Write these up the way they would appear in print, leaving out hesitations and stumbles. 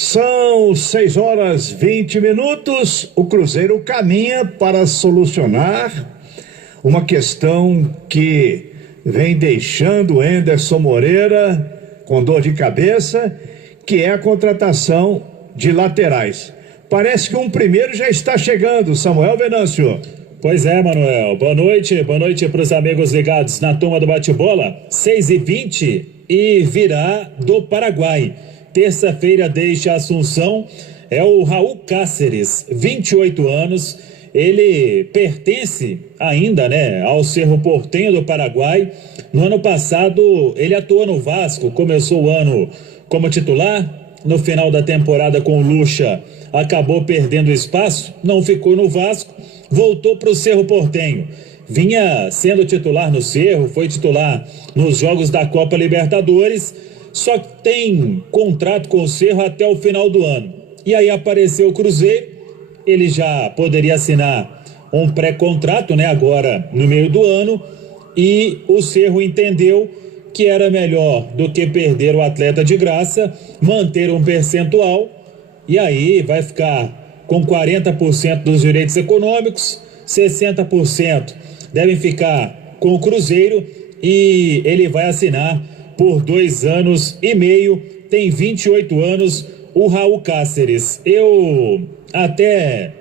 São 6 horas 20 minutos. O Cruzeiro caminha para solucionar uma questão que vem deixando o Anderson Moreira com dor de cabeça, que é a contratação de laterais. Parece que um primeiro já está chegando, Samuel Venâncio. Pois é, Manuel. Boa noite para os amigos ligados na turma do bate-bola. 6h20 e virá do Paraguai. Terça-feira deixa a Assunção, é o Raul Cáceres, 28 anos. Ele pertence ainda, ao Cerro Porteño do Paraguai. No ano passado, ele atuou no Vasco, começou o ano como titular. No final da temporada com o Lucha, acabou perdendo espaço, não ficou no Vasco, voltou para o Cerro Porteño. Vinha sendo titular no Cerro, foi titular nos jogos da Copa Libertadores, só que tem contrato com o Cerro até o final do ano. E aí apareceu o Cruzeiro, ele já poderia assinar um pré-contrato, agora no meio do ano, e o Cerro entendeu que era melhor do que perder o atleta de graça, manter um percentual, e aí vai ficar com 40% dos direitos econômicos, 60% devem ficar com o Cruzeiro, e ele vai assinar por 2 anos e meio, tem 28 anos, o Raul Cáceres. Eu até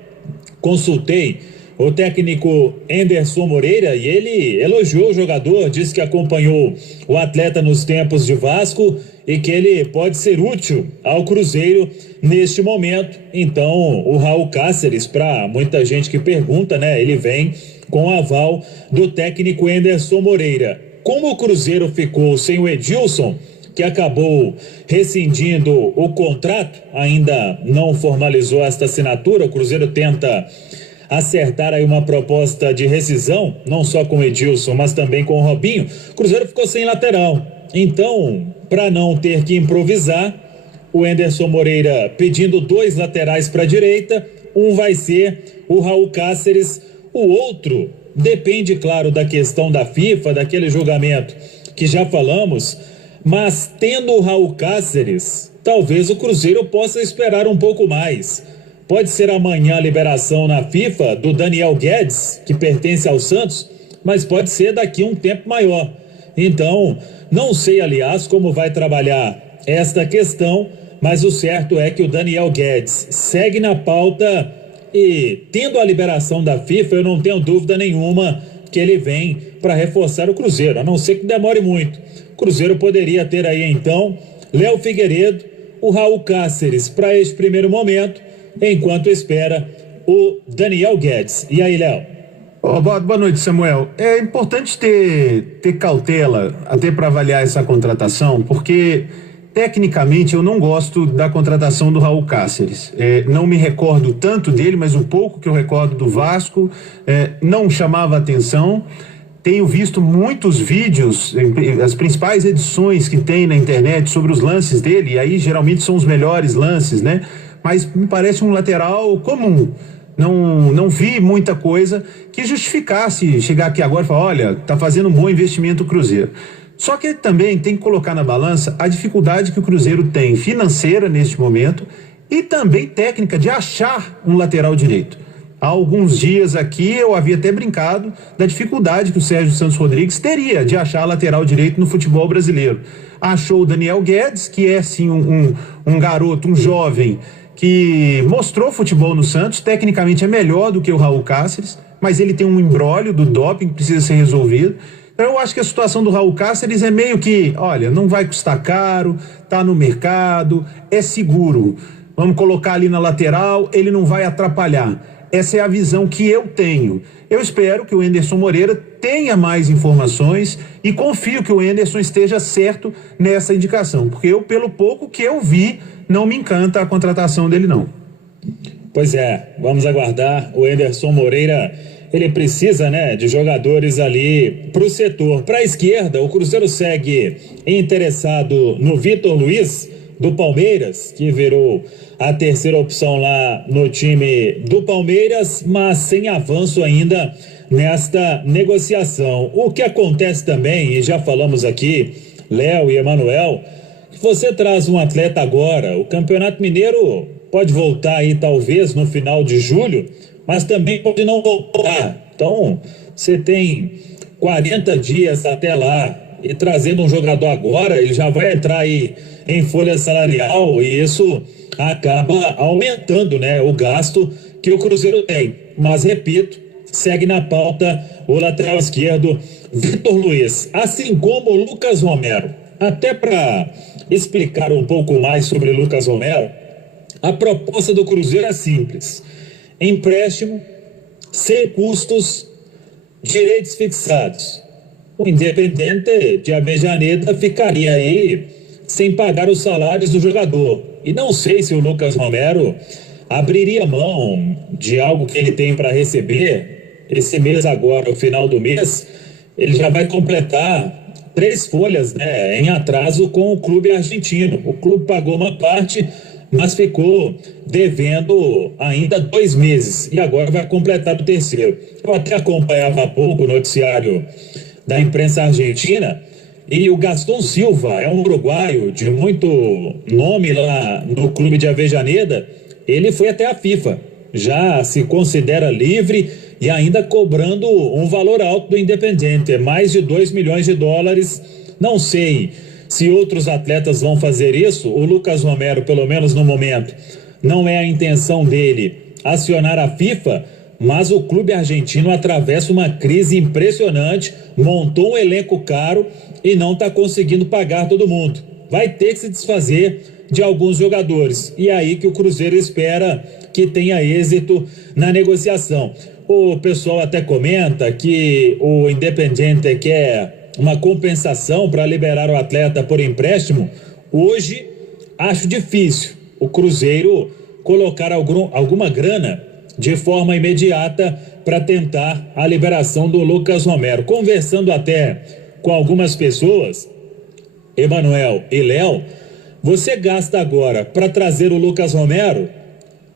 consultei o técnico Anderson Moreira e ele elogiou o jogador, disse que acompanhou o atleta nos tempos de Vasco e que ele pode ser útil ao Cruzeiro neste momento. Então, o Raul Cáceres, para muita gente que pergunta, ele vem com o aval do técnico Anderson Moreira. Como o Cruzeiro ficou sem o Edilson, que acabou rescindindo o contrato, ainda não formalizou esta assinatura, o Cruzeiro tenta acertar aí uma proposta de rescisão, não só com o Edilson, mas também com o Robinho. O Cruzeiro ficou sem lateral. Então, para não ter que improvisar, o Anderson Moreira pedindo 2 laterais para a direita, um vai ser o Raul Cáceres, o outro depende, claro, da questão da FIFA, daquele julgamento que já falamos, mas tendo o Raul Cáceres, talvez o Cruzeiro possa esperar um pouco mais. Pode ser amanhã a liberação na FIFA do Daniel Guedes, que pertence ao Santos, mas pode ser daqui a um tempo maior. Então, não sei, aliás, como vai trabalhar esta questão, mas o certo é que o Daniel Guedes segue na pauta e, tendo a liberação da FIFA, eu não tenho dúvida nenhuma que ele vem para reforçar o Cruzeiro, a não ser que demore muito. O Cruzeiro poderia ter aí, então, Léo Figueiredo, o Raul Cáceres para este primeiro momento, enquanto espera o Daniel Guedes. E aí, Léo? Boa noite, Samuel. É importante ter cautela até para avaliar essa contratação, porque tecnicamente eu não gosto da contratação do Raul Cáceres. Não me recordo tanto dele, mas um pouco que eu recordo do Vasco, não chamava atenção. Tenho visto muitos vídeos, as principais edições que tem na internet sobre os lances dele, e aí geralmente são os melhores lances, mas me parece um lateral comum. Não vi muita coisa que justificasse chegar aqui agora e falar, olha, tá fazendo um bom investimento o Cruzeiro. Só que também tem que colocar na balança a dificuldade que o Cruzeiro tem financeira neste momento e também técnica de achar um lateral direito. Há alguns dias aqui eu havia até brincado da dificuldade que o Sérgio Santos Rodrigues teria de achar lateral direito no futebol brasileiro. Achou o Daniel Guedes, que é sim um garoto, um jovem que mostrou futebol no Santos, tecnicamente é melhor do que o Raul Cáceres, mas ele tem um imbróglio do doping que precisa ser resolvido. Então eu acho que a situação do Raul Cáceres é meio que, olha, não vai custar caro, tá no mercado, é seguro. Vamos colocar ali na lateral, ele não vai atrapalhar. Essa é a visão que eu tenho. Eu espero que o Anderson Moreira tenha mais informações e confio que o Anderson esteja certo nessa indicação, porque eu, pelo pouco que eu vi, não me encanta a contratação dele, não. Pois é, vamos aguardar. O Anderson Moreira, ele precisa, de jogadores ali para o setor. Para a esquerda, o Cruzeiro segue interessado no Vitor Luiz, do Palmeiras, que virou a terceira opção lá no time do Palmeiras, mas sem avanço ainda nesta negociação. O que acontece também, e já falamos aqui, Léo e Emanuel, Você traz um atleta agora, o Campeonato Mineiro pode voltar aí talvez no final de julho, mas também pode não voltar. Então, você tem 40 dias até lá e trazendo um jogador agora, ele já vai entrar aí em folha salarial e isso acaba aumentando, né, o gasto que o Cruzeiro tem. Mas, repito, segue na pauta o lateral esquerdo Vitor Luiz, assim como o Lucas Romero. Até para explicar um pouco mais sobre o Lucas Romero, a proposta do Cruzeiro é simples: empréstimo, sem custos, direitos fixados. O Independente de Avejaneda ficaria aí sem pagar os salários do jogador. E não sei se o Lucas Romero abriria mão de algo que ele tem para receber. Esse mês agora, o final do mês, ele já vai completar 3 folhas, né, em atraso com o clube argentino. O clube pagou uma parte, mas ficou devendo ainda 2 meses. E agora vai completar o 3º. Eu até acompanhava há pouco o noticiário da imprensa argentina, e o Gaston Silva é um uruguaio de muito nome lá no clube de Avejaneda. Ele foi até a FIFA, já se considera livre e ainda cobrando um valor alto do Independente, mais de 2 milhões de dólares. Não sei se outros atletas vão fazer isso. O Lucas Romero, pelo menos no momento, não é a intenção dele acionar a FIFA, mas o clube argentino atravessa uma crise impressionante, montou um elenco caro e não está conseguindo pagar todo mundo. Vai ter que se desfazer de alguns jogadores, e é aí que o Cruzeiro espera que tenha êxito na negociação. O pessoal até comenta que o Independente quer uma compensação para liberar o atleta por empréstimo. Hoje acho difícil o Cruzeiro colocar alguma grana de forma imediata para tentar a liberação do Lucas Romero. Conversando até com algumas pessoas, Emanuel e Léo, você gasta agora para trazer o Lucas Romero,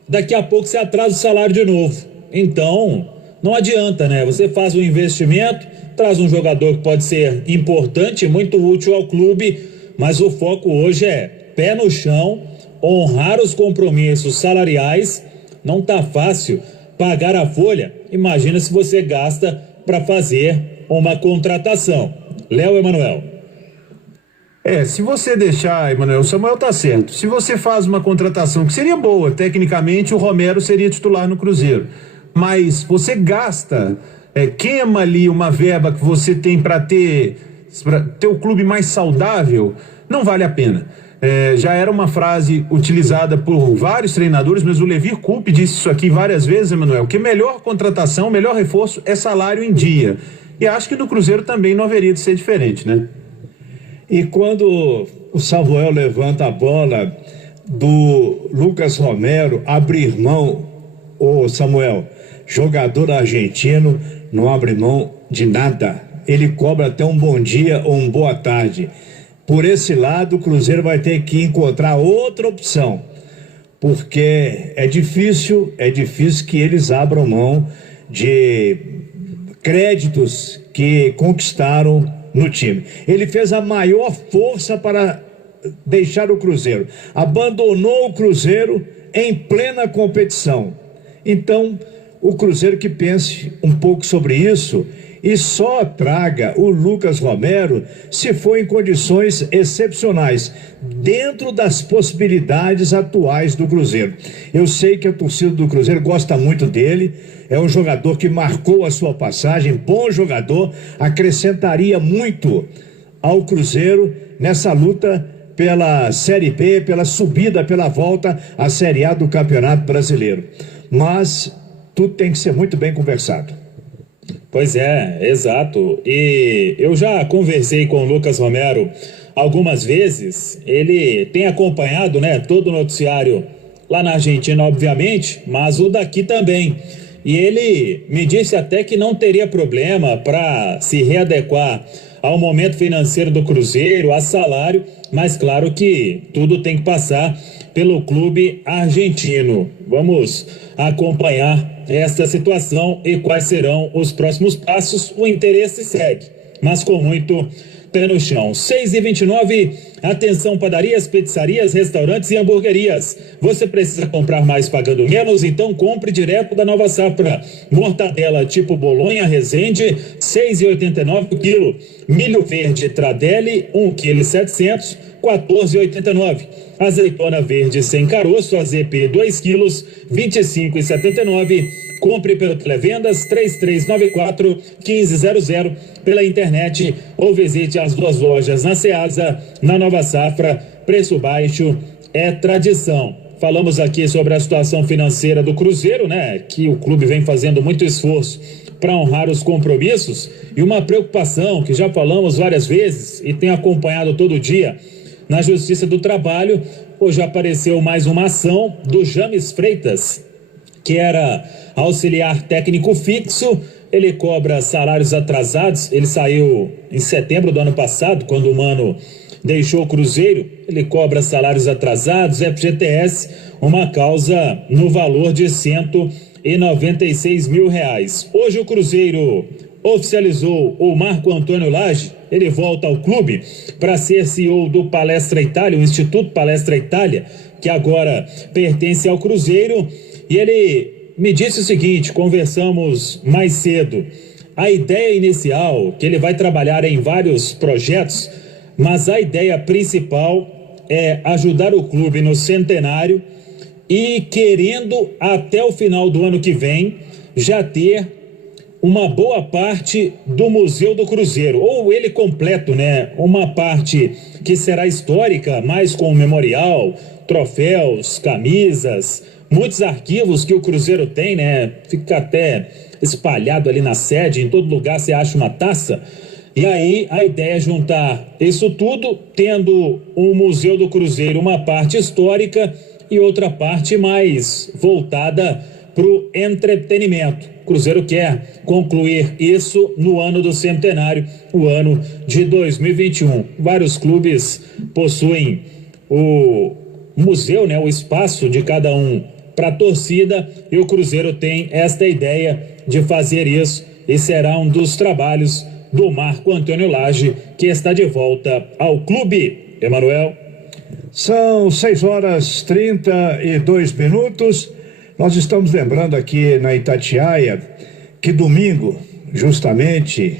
daqui a pouco você atrasa o salário de novo. Então, não adianta, né? Você faz um investimento, traz um jogador que pode ser importante, muito útil ao clube, mas o foco hoje é pé no chão, honrar os compromissos salariais. Não tá fácil pagar a folha. Imagina se você gasta para fazer uma contratação. Léo, Emanuel. Se você deixar, Emanuel, o Samuel tá certo. Se você faz uma contratação que seria boa, tecnicamente o Romero seria titular no Cruzeiro. Mas você gasta, queima ali uma verba que você tem para ter o clube mais saudável, não vale a pena. Já era uma frase utilizada por vários treinadores, mas o Levir Coupe disse isso aqui várias vezes, Emanuel, que melhor contratação, melhor reforço é salário em dia. E acho que no Cruzeiro também não haveria de ser diferente, né? E quando o Samuel levanta a bola do Lucas Romero abrir mão, Samuel, jogador argentino não abre mão de nada. Ele cobra até um bom dia ou uma boa tarde. Por esse lado, o Cruzeiro vai ter que encontrar outra opção, porque é difícil que eles abram mão de créditos que conquistaram no time. Ele fez a maior força para deixar o Cruzeiro, abandonou o Cruzeiro em plena competição. Então, o Cruzeiro que pense um pouco sobre isso e só traga o Lucas Romero se for em condições excepcionais, dentro das possibilidades atuais do Cruzeiro. Eu sei que a torcida do Cruzeiro gosta muito dele, é um jogador que marcou a sua passagem, bom jogador, acrescentaria muito ao Cruzeiro nessa luta pela Série B, pela subida, pela volta à Série A do Campeonato Brasileiro. Mas tudo tem que ser muito bem conversado. Pois é, exato. E eu já conversei com o Lucas Romero algumas vezes. Ele tem acompanhado, né, todo o noticiário lá na Argentina, obviamente, mas o daqui também. E ele me disse até que não teria problema para se readequar ao momento financeiro do Cruzeiro, a salário, mas claro que tudo tem que passar pelo clube argentino. Vamos acompanhar esta situação e quais serão os próximos passos. O interesse segue, mas com muito pé no chão. 6h29, atenção padarias, pizzarias, restaurantes e hamburguerias. Você precisa comprar mais pagando menos? Então compre direto da Nova Safra. Mortadela tipo Bolonha Resende, 6,89 o quilo. Milho verde Tradelli, 1,7 kg, 14,89. Azeitona verde sem caroço, AZP 2 quilos, 25,79. Compre pelo Televendas 3394-1500, pela internet ou visite as duas lojas na Ceasa, na Nova Safra. Preço baixo é tradição. Falamos aqui sobre a situação financeira do Cruzeiro, né? Que o clube vem fazendo muito esforço para honrar os compromissos, e uma preocupação que já falamos várias vezes e tem acompanhado todo dia na Justiça do Trabalho. Hoje apareceu mais uma ação do James Freitas, que era auxiliar técnico fixo. Ele cobra salários atrasados. Ele saiu em setembro do ano passado, quando o Mano deixou o Cruzeiro. Ele cobra salários atrasados, FGTS, uma causa no valor de R$196 mil. Hoje o Cruzeiro oficializou o Marco Antônio Lage. Ele volta ao clube para ser CEO do Palestra Itália, o Instituto Palestra Itália, que agora pertence ao Cruzeiro. E ele me disse o seguinte, conversamos mais cedo, a ideia inicial, que ele vai trabalhar em vários projetos, mas a ideia principal é ajudar o clube no centenário e querendo até o final do ano que vem já ter uma boa parte do Museu do Cruzeiro, ou ele completo, né? Uma parte que será histórica, mais com memorial, troféus, camisas, muitos arquivos que o Cruzeiro tem, né? Fica até espalhado ali na sede, em todo lugar você acha uma taça. E aí a ideia é juntar isso tudo, tendo o Museu do Cruzeiro uma parte histórica e outra parte mais voltada para o entretenimento. O Cruzeiro quer concluir isso no ano do centenário, o ano de 2021. Vários clubes possuem o museu, né? O espaço de cada um para a torcida, e o Cruzeiro tem esta ideia de fazer isso, e será um dos trabalhos do Marco Antônio Lage, que está de volta ao clube. Emanuel. São 6h32. Nós estamos lembrando aqui na Itatiaia que domingo, justamente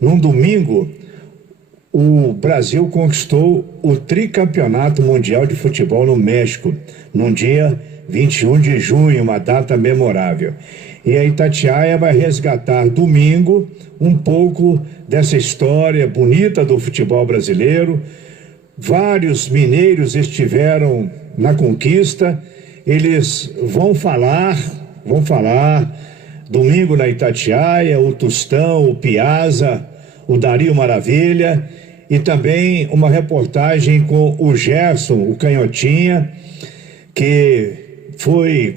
num domingo, o Brasil conquistou o tricampeonato mundial de futebol no México, num dia 21 de junho, uma data memorável. E a Itatiaia vai resgatar domingo um pouco dessa história bonita do futebol brasileiro. Vários mineiros estiveram na conquista. Eles vão falar domingo na Itatiaia, o Tostão, o Piazza, o Dario Maravilha, e também uma reportagem com o Gerson, o Canhotinha, que foi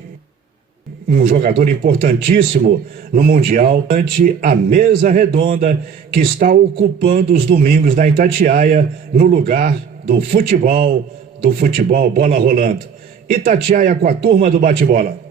um jogador importantíssimo no Mundial, ante a mesa redonda que está ocupando os domingos na Itatiaia, no lugar do futebol bola rolando. Itatiaia com a turma do bate-bola.